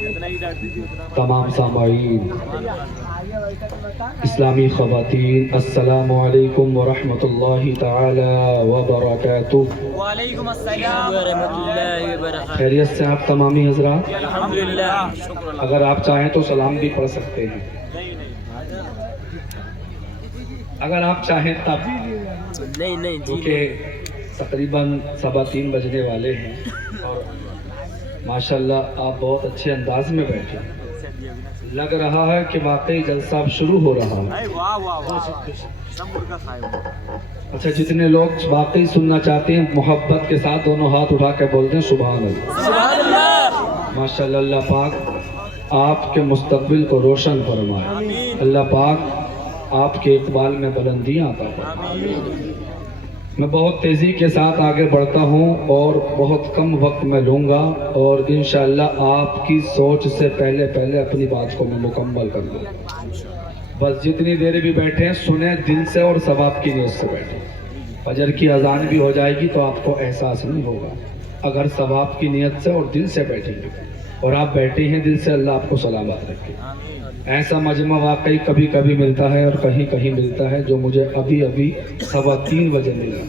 تمام سامعین اسلامی خواتین، السلام علیکم ورحمۃ اللہ تعالی وبرکاتہ۔ وعلیکم السلام ورحمۃ اللہ وبرکاتہ۔ خیریت سے آپ تمامی حضرات؟ الحمدللہ۔ اگر آپ چاہیں تو سلام بھی پڑھ سکتے ہیں، اگر آپ چاہیں تب، نہیں کیونکہ تقریباً 3:15 بجنے والے ہیں اور ماشاءاللہ آپ بہت اچھے انداز میں بیٹھے ہیں۔ لگ رہا ہے کہ واقعی جلسہ اب شروع ہو رہا ہے۔ اچھا، جتنے لوگ واقعی سننا چاہتے ہیں محبت کے ساتھ دونوں ہاتھ اٹھا کے بولتے ہیں سبحان اللہ۔ سبحان اللہ۔ ماشاءاللہ، اللہ پاک آپ کے مستقبل کو روشن فرمائے، اللہ پاک آپ کے اقبال میں بلندیاں عطا فرمائے۔ میں بہت تیزی کے ساتھ آگے بڑھتا ہوں اور بہت کم وقت میں لوں گا، اور انشاءاللہ آپ کی سوچ سے پہلے اپنی بات کو میں مکمل کر دوں گا۔ بس جتنی دیر بھی بیٹھے ہیں سنیں دل سے اور ثواب کی نیت سے بیٹھیں۔ فجر کی اذان بھی ہو جائے گی تو آپ کو احساس نہیں ہوگا، اگر ثواب کی نیت سے اور دل سے بیٹھیں گے، اور آپ بیٹھے ہیں دل سے، اللہ آپ کو سلامت رکھے۔ ایسا مجمع واقعی کبھی کبھی ملتا ہے اور کہیں کہیں ملتا ہے، جو مجھے ابھی 3:15 بجے ملا۔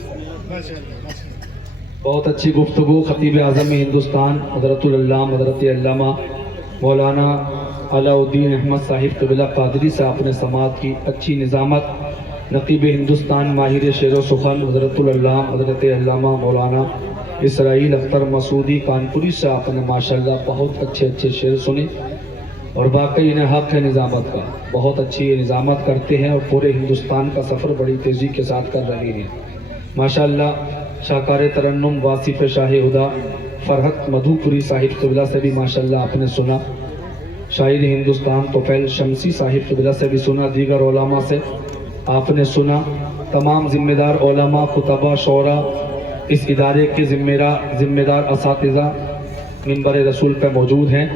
بہت اچھی گفتگو خطیب اعظم ہندوستان حضرت العلامہ حضرت علامہ مولانا علاء الدین احمد صاحب قبلہ قادری سے آپ نے سماعت کی، اچھی نظامت نقیب ہندوستان ماہر شعر و سخن حضرت العلامہ حضرت علامہ مولانا اسرائیل اختر مسعودی کانپوری سے آپ نے ماشاءاللہ بہت اچھے شعر سنے، اور باقی انہیں حق ہے نظامت کا، بہت اچھی یہ نظامت کرتے ہیں اور پورے ہندوستان کا سفر بڑی تیزی کے ساتھ کر رہے ہیں ماشاءاللہ۔ شاہکار ترنم واصف شاہ ہدا فرحت مدھوپوری صاحب قبلہ سے بھی ماشاءاللہ آپ نے سنا، شاعر ہندوستان طفیل شمسی صاحب قبلہ سے بھی سنا، دیگر علماء سے آپ نے سنا، تمام ذمہ دار علماء، خطبہ، شعراء، اس ادارے کے ذمہ دار اساتذہ منبر رسول پہ موجود ہیں۔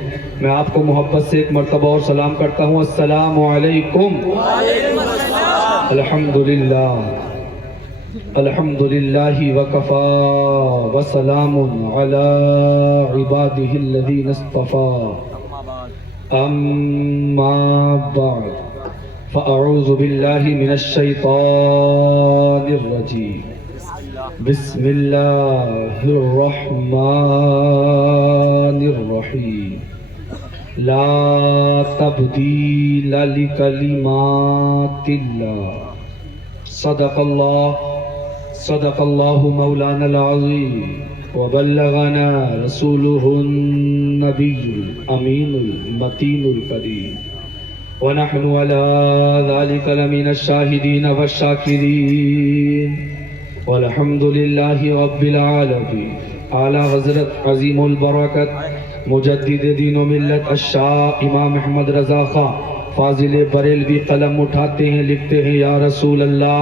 میں آپ کو محبت سے ایک مرتبہ اور سلام کرتا ہوں، السلام علیکم۔ الحمدللہ الحمدللہ وکفا وسلام علی عبادہ الذین اصطفیٰ، اما بعد فاعوذ باللہ من الشیطان الرجیم، بسم اللہ الرحمن الرحیم، لا تبدیل لکلمات اللہ، صدق اللہ مولانا العظیم، وبلغنا رسولہ النبی الامین المتین الکریم، ونحن علی ذلک لمن الشاہدین والشاکرین، والحمد للہ رب العالمین۔ اعلیٰ حضرت عظیم البرکت مجدد دین و ملت الشاہ امام احمد رضا خان فاضل بریلوی قلم اٹھاتے ہیں، لکھتے ہیں، یا رسول اللہ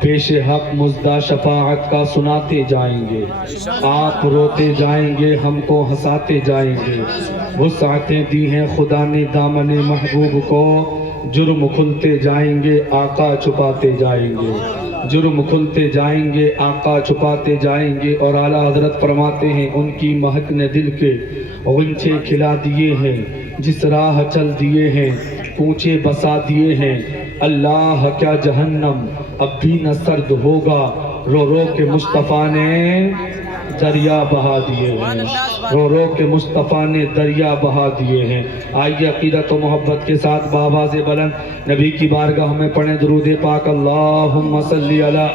پیش حق مزدہ شفاعت کا سناتے جائیں گے، آپ روتے جائیں گے، ہم کو ہنساتے جائیں گے، وسعتیں دی ہیں خدا نے دامن محبوب کو، جرم کھلتے جائیں گے، آقا چھپاتے جائیں گے، جرم کھلتے جائیں گے، آقا چھپاتے جائیں گے۔ اور اعلیٰ حضرت فرماتے ہیں، ان کی مہک نے دل کے غنچے کھلا دیے ہیں، جس راہ چل دیے ہیں کوچے بسا دیے ہیں، اللہ کیا جہنم اب بھی نہ سرد ہوگا، رو رو کے مصطفیٰ نے دریا بہا دیے ہیں، رو رو کے مصطفیٰ نے دریا بہا دیے ہیں۔ آئیے عقیدت و محبت کے ساتھ بآواز بلند نبی کی بارگاہ میں پڑھیں درود پاک، اللہم صلی علی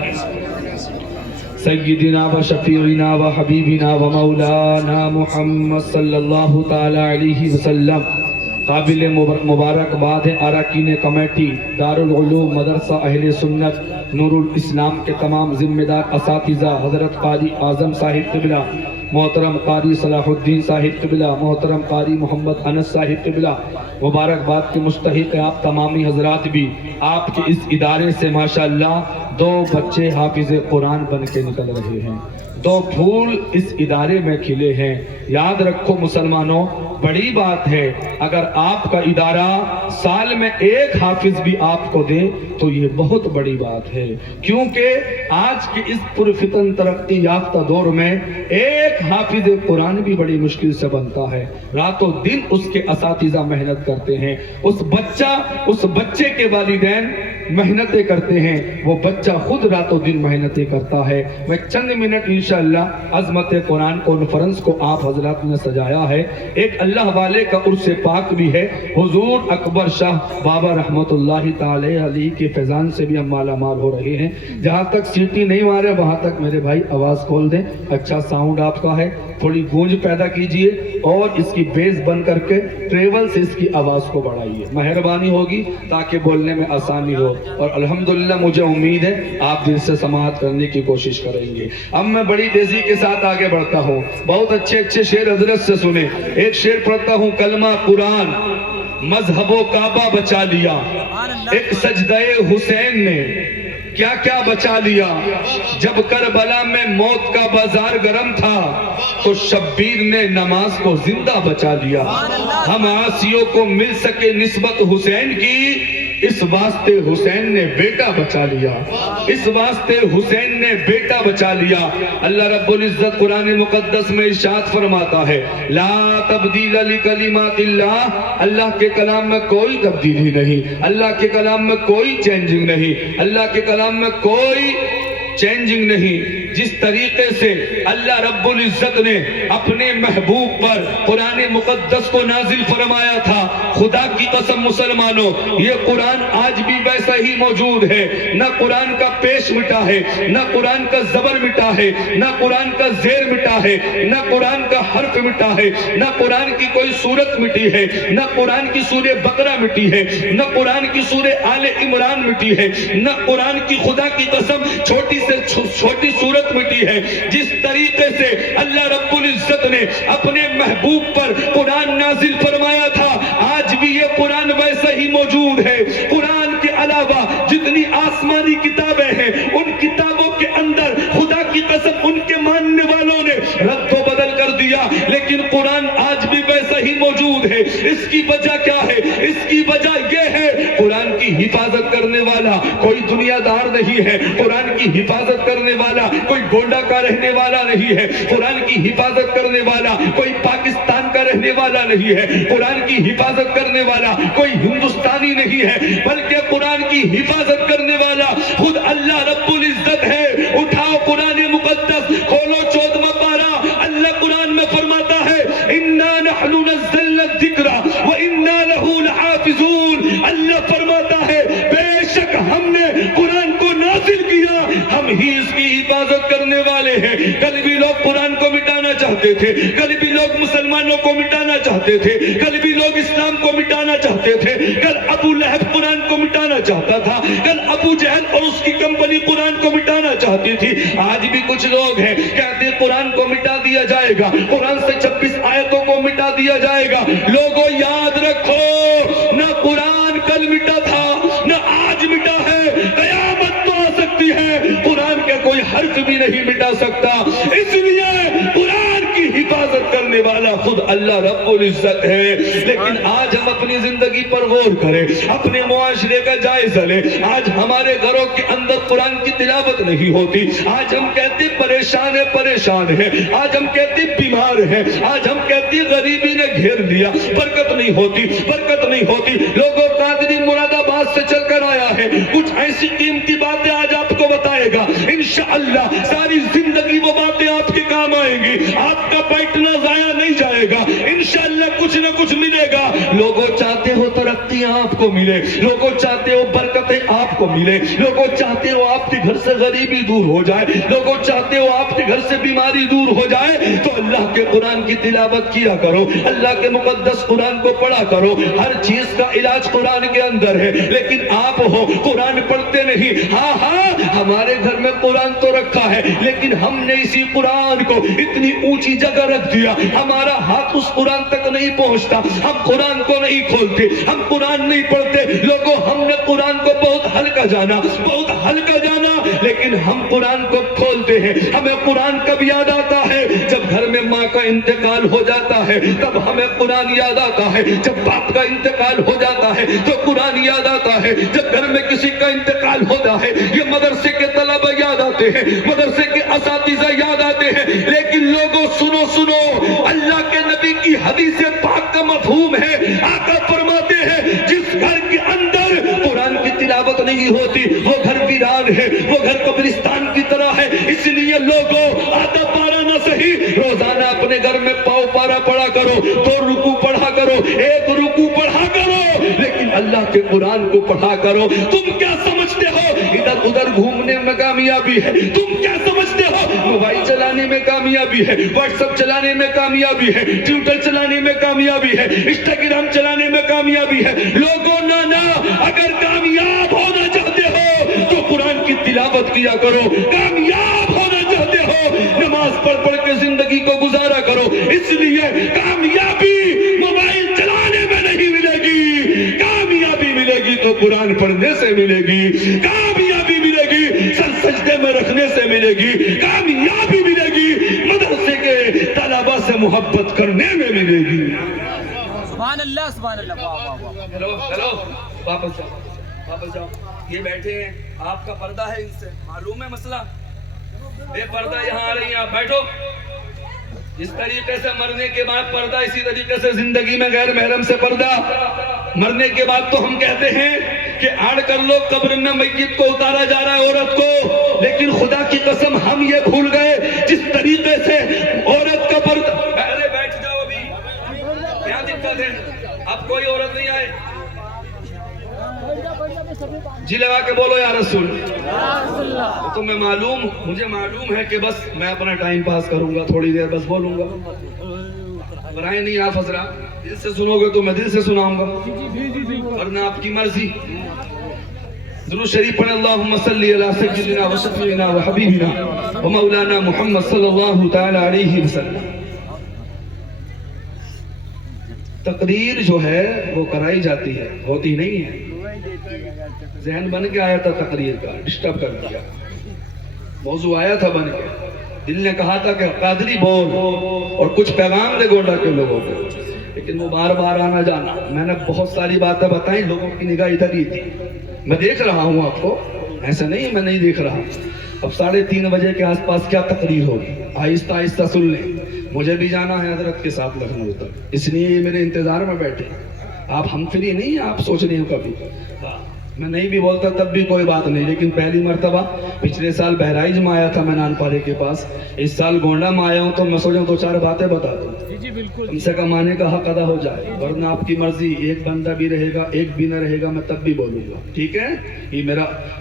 سیدنا و شفیعنا و حبیبنا و مولانا محمد صلی اللہ تعالی علیہ وسلم۔ قابل مبارکباد ہے اراکین کمیٹی دارالعلوم مدرسہ اہل سنت نور الاسلام کے تمام ذمہ دار اساتذہ، حضرت قاری اعظم صاحب قبلہ، محترم قاری صلاح الدین صاحب قبلہ، محترم قاری محمد انس صاحب قبلہ، مبارکباد کے مستحق ہیں آپ تمامی حضرات بھی۔ آپ کے اس ادارے سے ماشاءاللہ 2 بچے حافظ قرآن بن کے نکل رہے ہیں، دو پھول اس ادارے میں کھلے ہیں۔ یاد رکھو مسلمانوں، بڑی بات ہے اگر آپ کا ادارہ سال میں ایک حافظ بھی آپ کو دے تو یہ بہت بڑی بات ہے، کیونکہ آج کے اس پرفتن ترقی یافتہ دور میں ایک حافظ قرآن بھی بڑی مشکل سے بنتا ہے۔ راتوں دن اس کے اساتذہ محنت کرتے ہیں، اس بچے کے والدین محنتیں کرتے ہیں، وہ بچہ خود راتوں دن محنتیں کرتا ہے۔ میں چند منٹ انشاءاللہ عظمت قرآن کانفرنس کو آپ حضرات نے سجایا ہے، ایک اللہ والے کا عرس پاک بھی ہے، حضور اکبر شاہ بابا رحمت اللہ تعالی علیہ کے فیضان سے بھی ہم مالا مال ہو رہے ہیں۔ جہاں تک سیٹی نہیں مارے وہاں تک میرے بھائی آواز کھول دیں، اچھا ساؤنڈ آپ کا ہے، تھوڑی گونج پیدا کیجئے اور اس کی بیس بن کر کے ٹریول سے اس کی آواز کو بڑھائیے، مہربانی ہوگی تاکہ بولنے میں آسانی ہو، اور الحمدللہ مجھے امید ہے آپ دل سے سماعت کرنے کی کوشش کریں گے۔ اب میں بڑی تیزی کے ساتھ آگے بڑھتا ہوں، بہت اچھے شعر حضرت سے سنیں۔ ایک شعر پڑھتا ہوں، کلمہ قرآن مذہب و کعبہ بچا لیا، ایک سجدہ حسین نے کیا کیا بچا لیا۔ جب کربلا میں موت کا بازار گرم تھا تو شبیر نے نماز کو زندہ بچا لیا۔ ہم عاصیوں کو مل سکے نسبت حسین کی، اس واسطے حسین نے بیٹا بچا لیا، اس واسطے حسین نے بیٹا بچا لیا۔ اللہ رب العزت قرآن مقدس میں ارشاد فرماتا ہے، لا تبدیل لکلمات اللہ، اللہ کے کلام میں کوئی تبدیلی نہیں، اللہ کے کلام میں کوئی چینجنگ نہیں، اللہ کے کلام میں کوئی چینجنگ نہیں۔ جس طریقے سے اللہ رب العزت نے اپنے محبوب پر قرآن مقدس کو نازل فرمایا تھا، خدا کی قسم مسلمانوں یہ قرآن آج بھی ویسا ہی موجود ہے، نہ قرآن کا پیش مٹا ہے، نہ قرآن کا زبر مٹا ہے، نہ قرآن کا زیر مٹا ہے، نہ قرآن کا حرف مٹا ہے، نہ قرآن کی کوئی صورت مٹی ہے، نہ قرآن کی سورہ بقرہ مٹی ہے، نہ قرآن کی سورہ آل عمران مٹی ہے، نہ قرآن کی خدا کی قسم چھوٹی سے چھوٹی صورت مٹی ہے۔ جس طریقے سے اللہ رب العزت نے اپنے محبوب پر قرآن نازل فرمایا تھا، آج بھی یہ قرآن ویسا ہی موجود ہے۔ قرآن کے علاوہ جتنی آسمانی کتابیں ہیں ان کتابوں کے اندر خدا کی قسم ان کے ماننے والوں نے رد و بدل کر دیا، لیکن قرآن آج بھی ویسا ہی موجود ہے۔ اس کی وجہ کیا ہے؟ اس کی وجہ یہ ہے قرآن کی حفاظت کرنے والا کوئی دنیا دار نہیں ہے، قرآن کی حفاظت کرنے والا کوئی گونڈا کا رہنے والا نہیں ہے، قرآن کی حفاظت کرنے والا کوئی پاکستان کا رہنے والا نہیں ہے، قرآن کی حفاظت کرنے والا کوئی ہندوستانی نہیں ہے، بلکہ قرآن کی حفاظت کرنے والا خود اللہ رب العزت ہے۔ اٹھاؤ قرآن مقدس، کھولو 14واں پارہ، اللہ قرآن میں فرماتا ہے اِنَّا نَحْنُ نَزَّلْنَا الذِّكْرَ وَإِنَّا لَهُ لَحَافِظُونَ۔ اللہ فرماتا ہے بے شک ہم نے قرآن کو نازل کیا، ہم ہی اس کی حفاظت کرنے والے ہیں۔ کل بھی لوگ قرآن کو مٹانا چاہتے تھے، کل بھی لوگ مسلمانوں کو مٹانا چاہتے تھے، کل بھی لوگ اسلام کو مٹانا چاہتے تھے، کل ابو لہب قرآن کو مٹانا چاہتا تھا، کل ابو جہل اور اس کی کمپنی قرآن کو مٹانا چاہتی تھی۔ آج بھی کچھ لوگ ہیں کہتے قرآن کو مٹا دیا جائے گا، قرآن سے 26 آیتوں کو مٹا دیا جائے گا۔ لوگوں یاد رکھو، نہ قرآن کل مٹا تھا نہ آج مٹا ہے، قیامت تو آ سکتی ہے، قرآن کے کوئی حرف بھی نہیں مٹا سکتا۔ اس لیے قرآن کی حفاظت کرنے والا خود اللہ رب العزت ہے۔ لیکن آج ہم اپنی زندگی پر غور کریں، اپنے معاشرے کا جائزہ لیں۔ آج ہمارے گھروں کے اندر قرآن کی تلاوت نہیں ہوتی، آج ہم کہتے پریشان ہے، آج ہم کہتے بیمار ہیں، آج ہم کہتے غریبی نے گھیر لیا، برکت نہیں ہوتی۔ لوگوں قادری مراد آباد سے چل کر آیا ہے، کچھ ایسی قیمتی باتیں آج آپ کو بتائے گا، انشاءاللہ ساری زندگی وہ باتیں آپ کے کام آئیں گی، آپ کا بیٹھنا ضائع نہیں جائے گا، انشاءاللہ کچھ نہ کچھ ملے گا۔ لوگوں چاہتے ہو ترقیاں آپ کو ملے، لوگوں چاہتے ہو برکتیں آپ کو ملے، لوگوں چاہتے ہو آپ کے گھر سے غریبی دور ہو جائے، لوگوں چاہتے ہو آپ کے گھر سے بیماری دور ہو جائے، تو اللہ کے قرآن کی تلاوت کیا کرو، اللہ کے مقدس قرآن کو پڑھا کرو۔ ہر چیز کا علاج قرآن کے اندر ہے، لیکن آپ ہو قرآن پڑھتے نہیں۔ ہاں ہمارے گھر میں قرآن تو رکھا ہے، لیکن ہم نے اسی قرآن کو اتنی اونچی جگہ رکھ دیا، ہمارا ہاتھ اس قرآن تک نہیں پہنچتا، ہم قرآن کو نہیں کھولتے، ہم قرآن نہیں پڑھتے۔ لوگوں ہم نے قرآن کو بہت ہلکا جانا، بہت ہلکا جانا، لیکن ہم قرآن کو کھولتے ہیں، ہمیں قرآن کب یاد آتا ہے؟ جب گھر میں ماں کا انتقال ہو جاتا ہے تب ہمیں قرآن یاد آتا ہے، جب باپ کا انتقال ہو جاتا ہے تو قرآن یاد آتا ہے، جب گھر میں کسی کا انتقال ہوتا ہے یہ مدرسے کے طلبہ یاد آتے ہیں، مدرسے کے اساتذہ یاد آتے ہیں۔ لیکن لوگوں سنو سنو، اللہ کے نبی کی حدیث پاک کا مفہوم ہے، آقا فرماتے ہیں جس گھر کے اندر قرآن کی تلاوت نہیں ہوتی وہ گھر ویران ہے، وہ گھر قبرستان کی طرح ہے۔ اس لیے لوگوں آدھا پارا نہ صحیح، روزانہ اپنے گھر میں پاؤ پارا پڑھا کرو، 2 رکوع پڑھا کرو، 1 رکوع پڑھا کرو، لیکن اللہ کے قرآن کو پڑھا کرو۔ تم کیا سمجھتے ہو ادھر ادھر گھومنے میں کامیابی ہے؟ تم کیا سمجھتے ہو موبائل چلانے میں کامیابی ہے، واٹس ایپ چلانے میں کامیابی ہے، ٹویٹر چلانے میں کامیابی ہے، انسٹاگرام چلانے میں کامیابی ہے؟ لوگوں نانا، اگر کامیاب ہونا چاہتے ہو تو قرآن کی تلاوت کیا کرو، کامیاب ہونا چاہتے ہو نماز پڑھ پڑھ کے زندگی کو گزارا کرو۔ اس لیے کامیابی موبائل چلانے میں نہیں ملے گی، کامیابی ملے گی تو قرآن پڑھنے سے ملے گی، کامیابی ملے گی سر سجدے میں رکھنے سے ملے گی، کامیابی ملے گی مدرسے کے طلباء سے محبت کرنے میں ملے گی۔ سبحان اللہ سبحان اللہ، واہ واہ واہ۔ ہلو ہلو، واپس جاؤ واپس جاؤ۔ یہ بیٹھے ہیں، آپ کا پردہ ہے، ان سے معلوم ہے مسئلہ؟ بے پردہ یہاں آ رہی ہیں، آپ بیٹھو۔ اس طریقے سے مرنے کے بعد پردہ، اسی طریقے سے زندگی میں غیر محرم سے پردہ۔ مرنے کے بعد تو ہم کہتے ہیں کہ آڑ کر لو، قبر میں میت کو اتارا جا رہا ہے عورت کو، لیکن خدا کی قسم ہم یہ بھول گئے جس طریقے سے عورت کا پردہ۔ ارے بیٹھ جاؤ، ابھی کیا دقت ہے؟ اب کوئی عورت نہیں آئے، جی لگا کے بولو یا رسول اللہ۔ تو مجھے معلوم ہے کہ بس میں اپنا ٹائم پاس کروں گا، تھوڑی دیر بس بولوں گا، برائے نہیں آپ حضرات، دل سے سنو گے تو میں دل سے سناؤں گا، ورنہ آپ کی مرضی۔ درود شریف پڑھیں، اللہم صلی علی سیدنا و شفیعنا و حبیبنا و مولانا محمد صلی اللہ تعالی علیہ وسلم۔ تقریر جو ہے وہ کرائی جاتی ہے، ہوتی نہیں ہے۔ ذہن بن کے آیا تھا تقریر کا، ڈسٹرب کر دیا، موضوع آیا تھا بن کے، دل نے کہا تھا کہ قادری بول اور کچھ پیغام دے گونڈا کے لوگوں کو، لیکن وہ بار بار آنا جانا۔ میں نے بہت ساری باتیں بتائیں، لوگوں کی نگاہ ادھر ہی تھی، میں دیکھ رہا ہوں آپ کو، ایسا نہیں میں نہیں دیکھ رہا۔ اب 3:30 بجے کے آس پاس کیا تقریر ہوگی، آہستہ آہستہ سن لیں، مجھے بھی جانا ہے حضرت کے ساتھ لکھنؤ تک، اس لیے یہ میرے انتظار میں بیٹھے۔ آپ ہم فری نہیں ہیں، آپ سوچ رہے ہو کبھی میں نہیں بھی بولتا تب بھی کوئی بات نہیں، لیکن پہلی مرتبہ پچھلے سال بہرائچ میں آیا تھا میں نان پارے کے پاس، اس سال گونڈا میں آیا ہوں تو میں سوچا 2-4 باتیں بتا دوں، کم سے کم آنے کا حق ادا ہو جائے، ورنہ آپ کی مرضی، ایک بندہ بھی رہے گا ایک بھی نہ رہے گا میں تب بھی بولوں گا، ٹھیک ہے؟ یہ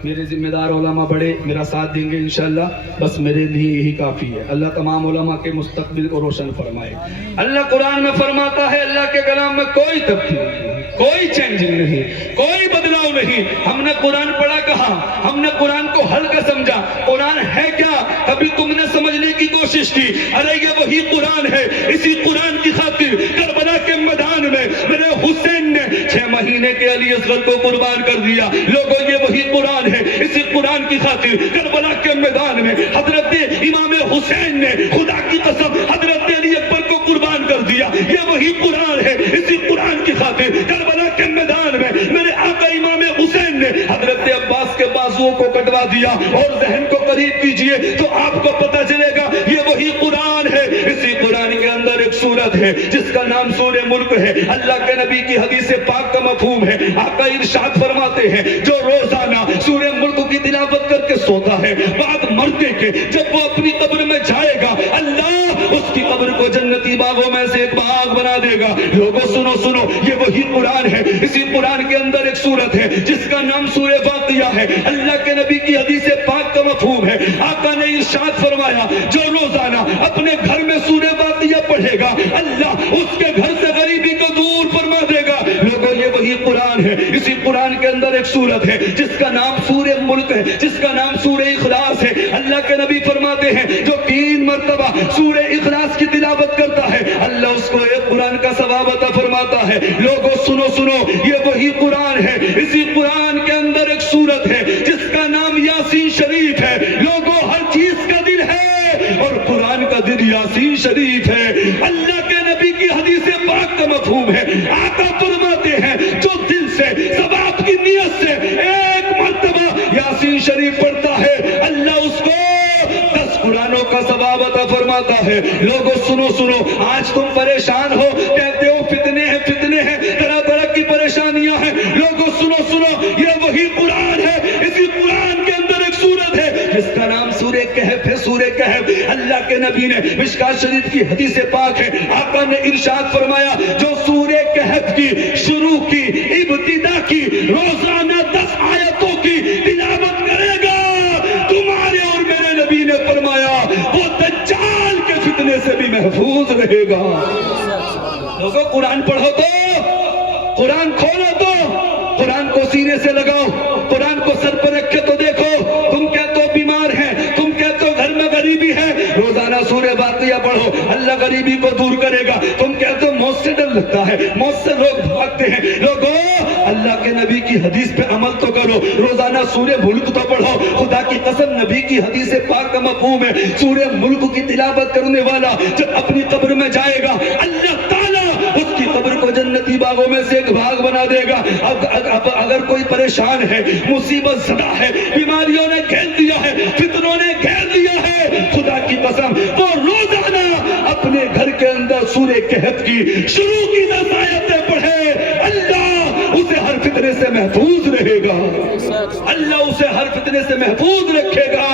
میرے ذمہ دار علماء بڑے میرا ساتھ دیں گے انشاءاللہ، بس میرے لیے یہی کافی ہے۔ اللہ تمام علماء کے مستقبل کو روشن فرمائے۔ اللہ قرآن میں فرماتا ہے، اللہ کے کلام میں کوئی تبدیلی نہیں، کوئی چینجنگ نہیں، کوئی بدلاؤ نہیں۔ ہم نے قرآن پڑھا کہا، ہم نے قرآن کو ہلکا سمجھا، قرآن ہے کیا کبھی تم نے سمجھنے کی کوشش کی؟ ارے یہ وہی قرآن ہے، اسی قرآن کی خاطر کربلا کے میدان میں میرے حسین نے 6 مہینے کے علی اصغر کو قربان کر دیا۔ لوگوں یہ وہی قرآن ہے، اسی قرآن کی خاطر کربلا کے میدان میں حضرت امام حسین نے خدا کی قسم حضرت علی اکبر کو قربان کر دیا۔ یہ وہی قرآن ہے، اسی قرآن کی خاطر کربلا کے میدان میں میرے آقا امام حسین نے حضرت عباس کے بازوؤں کو کٹوا دیا۔ اور ذہن کو قریب کیجئے تو آپ کو پتہ چلے گا یہ وہی قرآن ہے۔ اسی قرآن کے اندر ایک سورت ہے جس کا نام سورہ ملک ہے، اللہ کے نبی کی حدیث پاک کا مفہوم ہے۔ آقا ارشاد فرماتے ہیں جو روزانہ سورہ ملک کی تلاوت کر کے سوتا ہے بعد مرنے کے جب وہ اپنی قبر میں جائے گا اللہ اس کی قبر کو جنتی باغوں میں سے ایک باغ بنا دے گا۔ لوگوں سنو سنو، یہ وہی قرآن ہے، اسی قرآن کے اندر ایک سورت ہے جس کا نام سورہ واقعہ ہے، اللہ کے نبی کی حدیث پاک کا مفہوم ہے۔ آقا نے ارشاد فرمایا جو روزانہ اپنے گھر میں سورہ واقعہ پڑھے گا اللہ اس کے گھر سے غریبی کو دور فرما دے گا۔ لوگوں یہ وہی قرآن ہے، اسی قرآن کے اندر ایک سورت ہے جس کا نام سورہ ملک ہے، جس کا نام سورہ اخلاص ہے۔ اللہ کے نبی فرماتے ہیں جو 3 مرتبہ سورہ اخلاص کی تلاوت کرتا ہے اللہ اس کو ایک قرآن کا ثواب عطا فرماتا ہے۔ لوگوں سنو سنو، یہ وہی قرآن ہے، اسی قرآن کے اندر ایک ہے. لوگوں سنو سنو, آج تم پریشان ہو, کہتے ہو فتنے ہیں فتنے ہیں, طرح طرح کی پریشانیاں ہیں. لوگوں سنو سنو, یہ وہی قرآن ہے. اسی قرآن کے اندر ایک سورت ہے جس کا نام سورہ کہف ہے. سورہ کہف, اللہ کے نبی نے مشکات شریف کی حدیث پاک ہے, آقا نے ارشاد فرمایا جو سورہ کہف کی شروع کی ابتدا کی روزانہ 10 آیتوں کی تلاوت کرے گا, تمہارے اور میرے نبی نے فرمایا وہ دجال کے فتنے سے بھی محفوظ رہے گا. لوگوں قرآن پڑھو تو, قرآن کھولو تو, قرآن کو سینے سے لگاؤ, قرآن کو سر پر رکھ کے تو دیکھو. تم کہتے ہو بیمار ہیں, تم کہتے ہو گھر میں غریبی ہے, روزانہ سورہ واقعہ پڑھو, اللہ غریبی کو دور کرے گا. تم کہتے ہو موت سے ڈر لگتا ہے, موت سے لوگ بھاگتے ہیں. لوگوں اللہ کے نبی کی حدیث پہ عمل تو کرو, روزانہ سورہ ملک تو پڑھو. خدا کی قسم نبی کی حدیث پاک کا مفہوم ہے سورہ ملک کی تلاوت کرنے والا جب اپنی قبر میں جائے گا, اللہ تعالیٰ اس کی قبر کو جنتی باغوں میں سے ایک باغ بنا دے گا. اب اگر کوئی پریشان ہے, مصیبت زدہ ہے, بیماریوں نے گھیر دیا ہے, فتنوں نے گھیر دیا ہے, خدا کی قسم وہ روزانہ اپنے گھر کے اندر سورہ کہف کی شروع کی 10 آیتیں پڑھے, اللہ اسے ہر فتنے سے محفوظ رہے گا, اللہ اسے ہر فتنے سے محفوظ رکھے گا.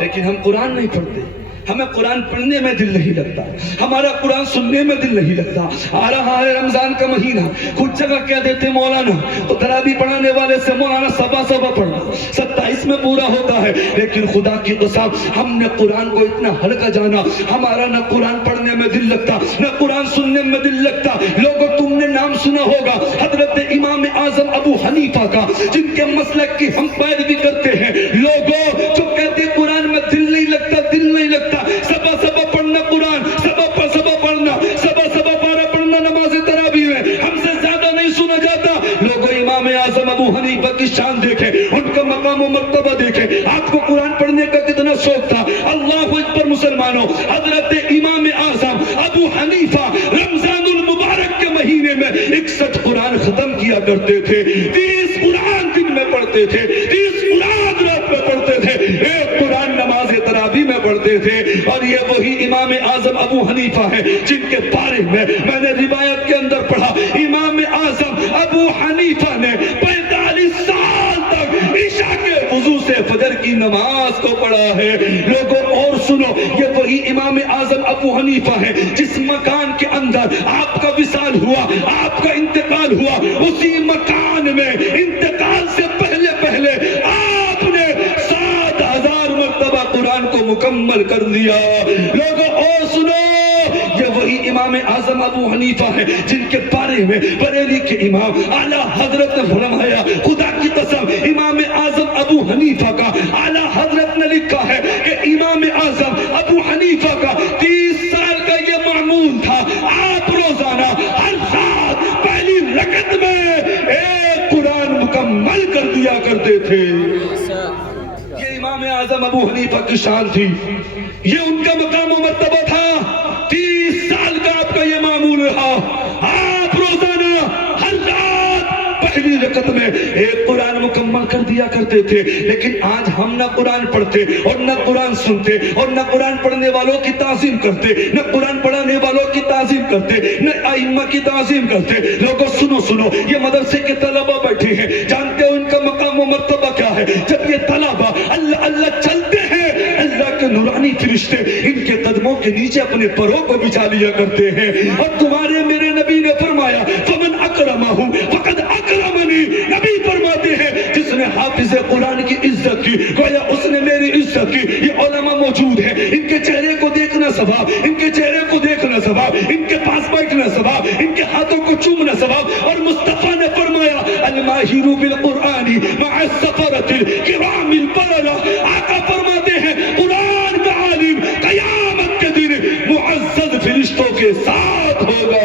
لیکن ہم قرآن نہیں پڑھتے, ہمیں قرآن پڑھنے میں دل نہیں لگتا, ہمارا قرآن سننے میں دل نہیں لگتا. آ رہا ہے رمضان کا مہینہ, کچھ جگہ کہہ دیتے مولانا تو تراویح پڑھانے والے سے مولانا صبا پڑھنا 27 میں پورا ہوتا ہے. لیکن خدا کی قسم ہم نے قرآن کو اتنا ہلکا جانا, ہمارا نہ قرآن پڑھنے میں دل لگتا نہ قرآن سننے میں دل لگتا. لوگوں تم نے نام سنا ہوگا حضرت امام اعظم ابو حنیفہ کا, جن کے مسلک کی ہم پیروی کرتے ہیں. لوگوں جو کہتے قرآن میں دل نہیں لگتا, دل نہیں لگتا, سبا سبا پڑھنا قرآن, سبا پڑھنا, سبا پارا پڑھنا نماز تراویح میں ہم سے زیادہ نہیں سنا جاتا. لوگوں امام اعظم ابو حنیفہ کی شان دیکھیں, ان کا مقام و مرتبہ دیکھیں. آپ کو قرآن پڑھنے کا کتنا شوق تھا, اللہ اکبر مسلمانوں. حضرت امام اعظم ابو حنیفہ رمضان المبارک کے مہینے میں 61 قرآن ختم کیا کرتے تھے, 30 قرآن دن میں پڑھتے تھے, 30 قرآن رات میں پڑھتے تھے, 1 قرآن نماز تراویح میں پڑھتے تھے. اور یہ وہی امام اعظم ابو حنیفہ ہیں جن کے بارے میں نے روایت کے اندر پڑھا, امام اعظم ابو حنیفہ نے 45 سال تک عشاء کے وضو سے فجر کی نماز کو پڑھا ہے. لوگوں اور سنو, یہ وہی امام اعظم ابو حنیفہ ہیں جس مکان کے اندر آپ کا وصال ہوا, آپ کا انتقال ہوا, اسی مکان میں انتقال سے پہلے آپ نے 7000 مرتبہ قرآن کو مکمل کر دیا. لوگوں اور سنو, یہ وہی امام اعظم ابو حنیفہ ہیں جن کے بارے میں بریلی کے امام اعلیٰ حضرت نے فرمایا, خدا کی قسم امام اعظم ابو حنیفہ کا اعلیٰ حضرت نے لکھا ہے کہ امام اعظم ابو حنیفہ کا 30 سال کا یہ معمول تھا, آپ روزانہ ہر رات پہلی رکعت میں 1 قرآن مکمل کر دیا کرتے تھے. یہ امام اعظم ابو حنیفہ کی شان تھی, یہ ان کا مقام و مرتبہ تھا. 30 سال کا آپ کا یہ معمول رہا, آپ روزانہ ہر رات پہلی رکعت میں 1 قرآن مکمل کر دیا کرتے تھے. لیکن آج ہم نہ قرآن پڑھتے اور نہ قرآن سنتے اور نہ قرآن پڑھنے والوں کی تعظیم کرتے, نہ قرآن پڑھانے والوں کی تعظیم کرتے, نہ ائمہ کی تعظیم کرتے. لوگوں سنو, یہ مدرسے کے طلبہ بیٹھے ہیں, جانتے ہو ان کا مقام و مرتبہ کیا ہے؟ جب یہ طلبہ اللہ چلتے ہیں, اللہ کے نورانی فرشتے ان کے قدموں کے نیچے اپنے پروں کو بچھا لیا کرتے ہیں. اور تمہارے میرے نبی نے فرمایا فمن اکرمہ فقد اکرمنی. نبی فرماتے ہیں جس نے حافظ قرآن کی عزت کی گویا اس نے میری عزت کی. یہ علماء موجود ہیں, ان کے چہرے کو دیکھنا ثواب, ان کے چہرے کو دیکھنا ثواب, ان کے پاس بیٹھنا ثواب, ان کے ہاتھوں کو چومنا ثواب. اور مصطفیٰ نے فرمایا الماہر بالقرآن مع السفرۃ الکرام البررہ. آقا فرماتے ہیں قرآن کا عالم قیامت کے دن معزز فرشتوں کے ساتھ ہوگا.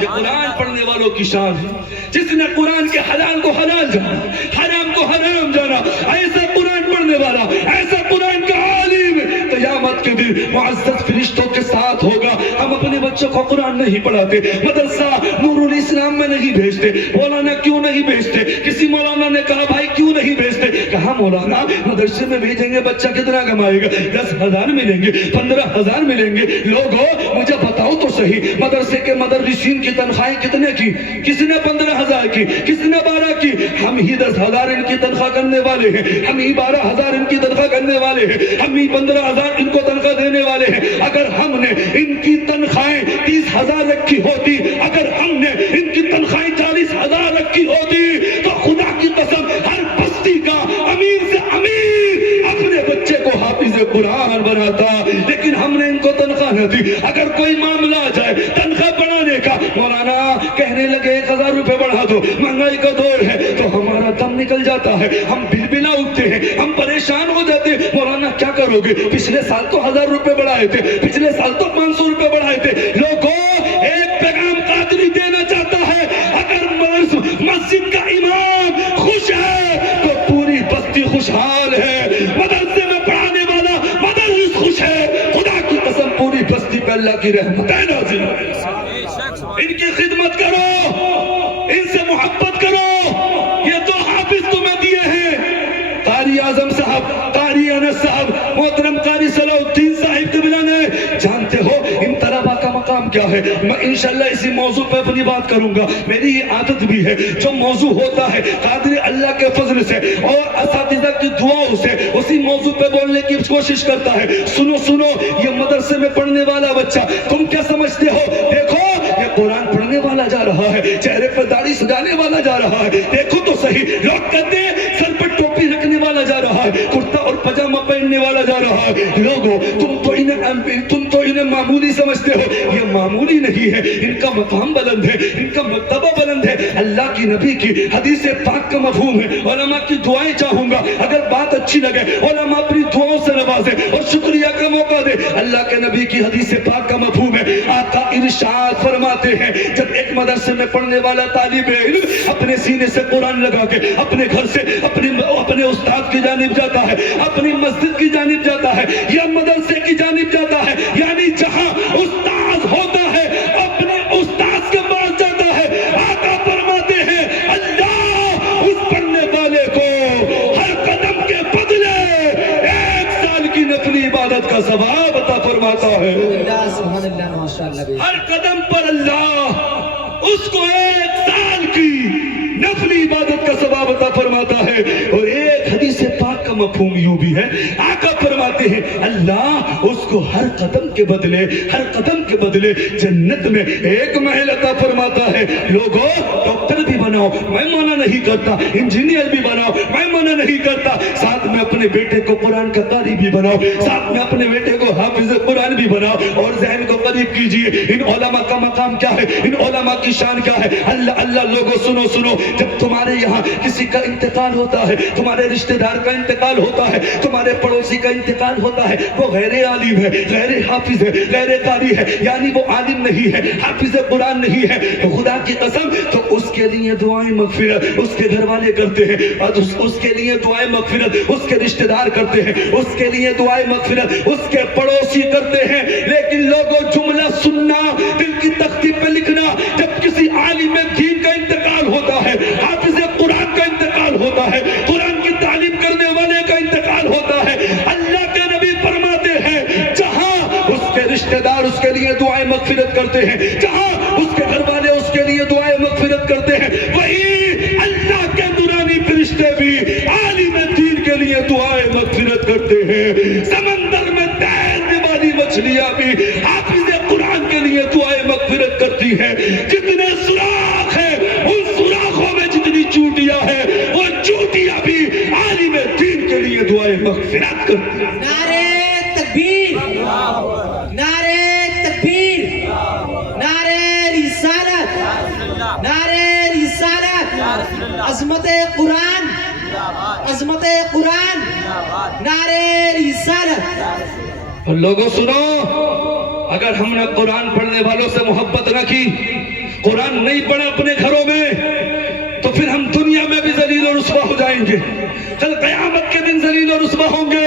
یہ قرآن پڑھنے والوں کی شان ہے, جس نے قرآن کے حلال کو حلال جانا, حرام کو حرام جانا, ایسا قرآن پڑھنے والا, ایسا قرآن کا عالم قیامت قیامت کے دن معزز فرشتوں کے ساتھ ہوگا. ہم اپنے بچوں کو قرآن نہیں پڑھاتے, مدرسہ نور الاسلام میں نہیں بھیجتے. مولانا کیوں نہیں بھیجتے؟ کسی مولانا نے کہا بھائی کیوں نہیں بھیجتے؟ کہا مولانا مدرسے میں بھیجیں گے بچہ کتنا کمائے گا؟ 10,000 ملیں گے, 15,000 ملیں گے. لوگوں مجھے بتاؤ تو صحیح, مدرسے کے مدرسین کی تنخواہیں کتنے کی؟ کس نے 15,000 کی, کس نے 12 کی؟ ہم ہی 10,000 ان کی تنخواہ کرنے والے ہیں, ہم ہی 12,000 ان کی تنخواہ کرنے والے ہیں, ہم ہی 15,000 ان کو تنخواہ دینے والے ہیں. اگر ہم نے ان کی تنخواہیں 30,000 رکھی ہوتی, اگر ہم نے ان کی تنخواہیں 40,000 رکھی ہوتی, تو خدا کی قسم ہر بستی کا امیر سے امیر اپنے بچے کو حافظ قرآن بناتا. لیکن ہم نے ان کو تنخواہ نہ دی. اگر کوئی معاملہ آ جائے تنخواہ بڑھانے کا, مولانا کہنے لگے 1,000 روپے بڑھا دو, مہنگائی کا دور ہے, تو ہمارا دم نکل جاتا ہے, ہم بلبلا اٹھتے ہیں, ہم پریشان ہو جاتے ہیں. مولانا کیا کرو گے؟ پچھلے سال تو 1,000 روپے بڑھائے تھے, پچھلے سال تو 500 روپے بڑھائے تھے. لوگوں ایک پیغام قادری دینا چاہتا ہے, اگر مسجد کا امام خوش ہے تو پوری بستی خوشحال ہے. مدرسے میں پڑھانے والا مدرس خوش ہے, خدا کی قسم پوری بستی پہ اللہ کی رحمتیں نازل ہے. ان کی خدمت کرو, ان سے محبت کرو. یہ 2 حافظ تمہیں دیے ہیں, قاری اعظم صاحب, قاری انس صاحب, محترم قاری صلاح الدین صاحب قبلہ نے. جانتے ہو ان طلبہ کا مقام کیا ہے؟ میں انشاءاللہ اسی موضوع پہ اپنی بات کروں گا. میری یہ عادت بھی ہے, جو موضوع ہوتا ہے قادر اللہ کے فضل سے اور اساتذہ کی دعاؤں سے اسی موضوع پہ بولنے کی کوشش کرتا ہے. سنو سنو, یہ مدرسے میں پڑھنے والا بچہ تم کیا سمجھتے ہو؟ دیکھو یہ قرآن پڑھنے والا جا رہا ہے, چہرے پر داڑھی سجانے والا جا رہا ہے. دیکھو تو صحیح, لوگ کہتے ہیں سر پر ٹوپی رکھنے والا جا رہا ہے, کرتا اور پجامہ پہننے والا جا رہا ہے. لوگوں تم تو انہیں معمولی سمجھتے ہو. یہ معمولی نہیں ہے, ان کا مقام بلند ہے, ان کا مرتبہ بلند ہے. اللہ کی نبی کی حدیث پاک کا مفہوم ہے. علماء کی دعائیں چاہوں گا, اگر بات اچھی لگے علماء اپنی دعاؤں سے نوازے اور شکریہ کا موقع دے. اللہ کے نبی کی حدیث پاک کا مفہوم ہے. آقا ارشاد فرماتے ہیں, جب ایک مدرسے میں پڑھنے والا طالب علم اپنے سینے سے قرآن لگا کے اپنے گھر سے اپنے استاد کی جانب جاتا ہے, اپنی مسجد کی جانب جاتا ہے یا مدرسے کی جانب جاتا ہے, یعنی جہاں استاد ہوتا ہے اپنے استاد کے پاس جاتا ہے. آقا فرماتے ہیں اللہ اس پڑھنے والے کو ہر قدم کے بدلے 1 سال کی نفلی عبادت کا ثواب عطا فرماتا ہے. ہر قدم پر اللہ اس کو 1 سال کی نفلی عبادت کا ثواب عطا فرماتا ہے. اور ایک حدیث پاک کا مفہوم یوں بھی ہے, آقا فرماتے ہیں اللہ اس کو ہر قدم کے بدلے جنت میں 1 محل عطا فرماتا ہے. لوگوں ڈاکٹر بھی بناؤ, میں منع نہیں کرتا, انجینئر بھی بناؤ, میں منع نہیں کرتا, ساتھ میں اپنے بیٹے کو قرآن کا قاری بھی بناؤ, ساتھ میں اپنے بیٹے کو حافظ قرآن بھی بناؤ, اور ذہن کو قریب کیجئے. ان علماء کا مقام کیا ہے, ان علماء کی شان کیا ہے. اللہ اللہ لوگوں سنو سنو, جب تمہارے یہاں کسی کا انتقال ہوتا ہے, تمہارے رشتہ دار کا انتقال ہوتا ہے, تمہارے پڑوسی کا انتقال ہوتا ہے, وہ غیر عالم ہے, غیر حافظ ہے, غیر قاری ہے, یعنی وہ عالم نہیں ہے, حافظ قرآن نہیں ہے, تو خدا کی قسم تو اس کے لیے دعائیں مغفرت اس کے گھر والے کرتے ہیں, اور اس کے لیے دعائیں مغفرت اس کے رشتہ دار کرتے ہیں, اس کے لیے دعائیں مغفرت اس کے پڑوسی کرتے ہیں. لیکن لوگوں جملہ سننا, دل کی تختی پہ لکھنا, جب کسی عالم دین کا انتقال ہوتا ہے, حافظ قرآن کا انتقال ہوتا ہے, قرآن کی تعلیم کرنے والے کا انتقال ہوتا ہے, اللہ کے نبی فرماتے ہیں جہاں اس کے رشتہ دار اس کے لیے دعائیں مغفرت کرتے ہیں, جہاں اس کے گھر والے اس کے لیے دعائیں مغفرت کرتے ہیں, وہی اللہ کے نورانی فرشتے بھی عالم دین کے لیے دعائیں مغفرت کرتے ہیں. سمندر میں تیرنے والی مچھلیاں بھی حافظ قرآن کے لیے دعائیں مغفرت کرتی ہیں. جتنے سوراخ ہیں ان سوراخوں میں جتنی چوٹیاں ہیں وہ چوٹیاں بھی عالم دین کے لیے دعائیں مغفرت کرتی ہیں. نعرہ تکبیر, نعرہ تکبیر, نعرہ رسالت, نعرہ رسالت, عظمت قرآن, عظمت قرآن, نعرہ رسالت. اور لوگوں سنو, اگر ہم نے قرآن پڑھنے والوں سے محبت نہ کی, قرآن نہیں پڑھا اپنے گھروں میں, تو پھر ہم دنیا میں بھی ذلیل و رسوا ہو جائیں گے, کل قیامت کے دن ذلیل و رسوا ہوں گے.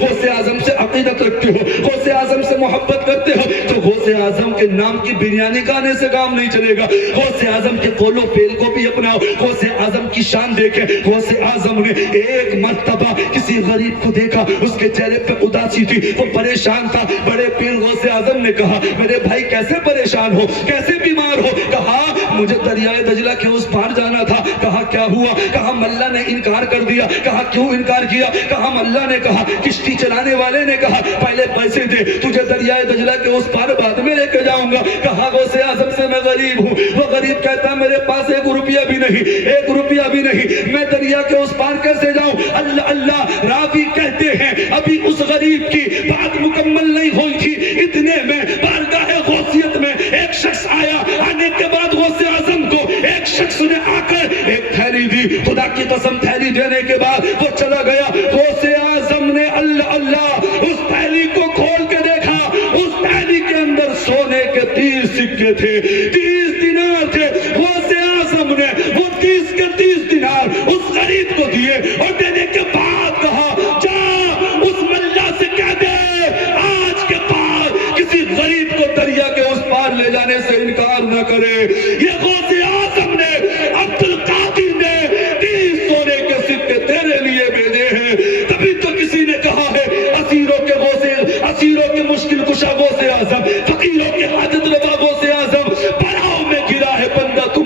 غوث اعظم سے عقیدت رکھتے ہو, غوث اعظم سے محبت کرتے ہو, تو غوث اعظم کے نام کی بریانی کھانے سے کام نہیں چلے گا. غوث اعظم کے قول و فعل کو بھی اپناؤ. غوث اعظم کی شان دیکھیں. غوث اعظم نے ایک مرتبہ کسی غریب کو دیکھا, اس کے چہرے پہ اداسی تھی, وہ پریشان تھا. بڑے پیر غوث اعظم نے کہا میرے بھائی کیسے پریشان ہو, کیسے بیمار ہو؟ کہا مجھے دریائے دجلہ کے اس پار جانا تھا. کہا کیا ہوا؟ کہا ملا نے انکار کر دیا. کہا کیوں انکار کیا؟ کہا ملا نے کہا, کشتی چلانے والے نے کہا پہلے پیسے دے, تجھے دریائے دجلہ کے اس پار بعد میں لے کے جاؤں گا. کہا غوث اعظم سے میں غریب ہوں. وہ غریب کہتا میرے پاس 1 روپیہ بھی نہیں, 1 روپیہ بھی نہیں, میں دریا کے اس پار کیسے جاؤں؟ اللہ اللہ. راوی کہتے ہیں ابھی اس غریب کی بات مکمل نہیں ہوئی تھی, اتنے میں بارگاہ غوثیت میں ایک شخص آیا. آنے کے بعد غوث اعظم کو ایک شخص نے آ کر ایک تھیلی دی. خدا کی قسم تھیلی دینے کے بعد وہ چلا گیا. غوث اعظم نے اللہ اللہ اس تھیلی کو کھول کے دیکھا. اس تھیلی کے اندر سونے کے 30 سکے تھے, 30 دینار تھے. غوث اعظم نے وہ 30 کے 30 دینار اس غریب کو دیے اور دینے کے بعد کہا جا اس ملا سے کہہ دے آج کے بعد کسی غریب کو دریا کے اس پار لے جانے سے انکار نہ کرے. یہ غوث اعظم نے عبد القادر نے 30 سونے کے سکے تیرے لیے بھیجے ہیں. تبھی تو کسی نے کہا ہے اسیروں کے مشکل کشا غوث اعظم, فقیروں کے